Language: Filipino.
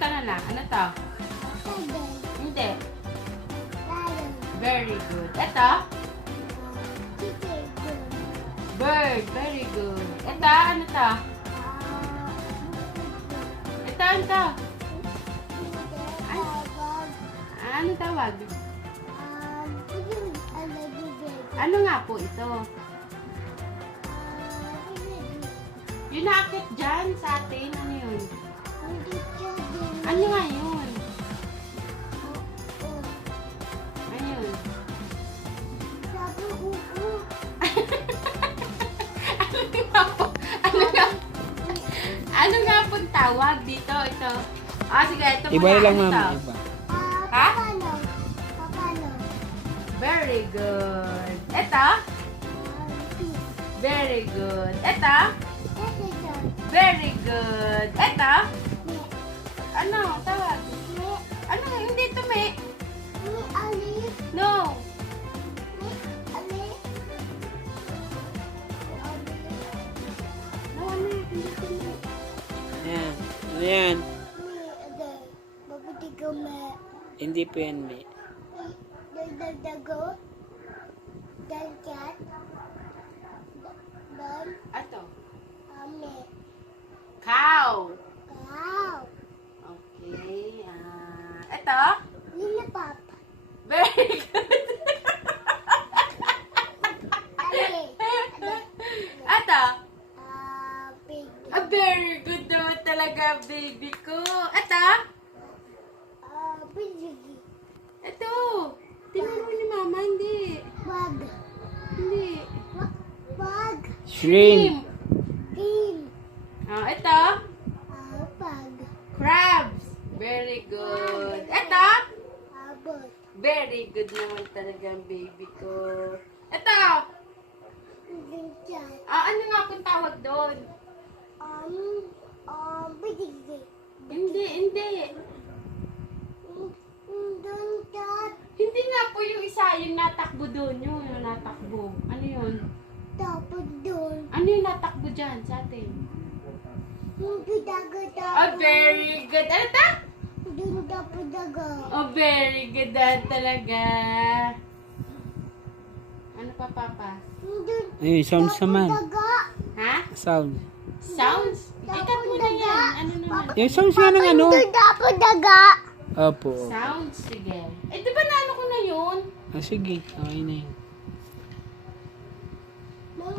Ito na lang. Ano to? Hindi. Very good. Ito? Bird. Very good. Ito? Ano to? Ito, ano to? Ano tawag? Ano nga po ito? Yung naakit dyan sa atin, ano yun? Ano nga yun? Ano yun? Ano nga po tawag dito? Ito. Ah, sige, ito Iba muna. lang, Ano mama. to? Iba. Ha? Very good. Ito? Very good. Ito? Very good. Ito? Ano? Tawag? Ano? Hindi ito, me. No. No, ano? Hindi ito, me. Ayan. Ano yan? Hindi po yan, me. Ato? Cow. Okay. Ito? Very good. Ito? Very good naman talaga, baby ko. Ito? Ito. Tinuro ni mama, hindi. Hindi. Shrimp. Ito? Crabs. Very good. Ito? Very good naman talaga ang baby ko. Ito? Ano nga kung tawag doon? Hindi, hindi. Hindi nga po yung isa, yung natakbo doon. Yung natakbo. Ano yun? Ano yung natakbo dyan sa atin? Very good. Ano ta? Very good talaga. Ano pa, Papa? Ayun, sounds naman. Ha? Sound. Sounds? Ikat mo na yan. Ano naman? Yung sounds nga ng ano? Opo. Sounds? Sige. Eh, di ba naano ko na yun? Ah, sige. Okay na yun.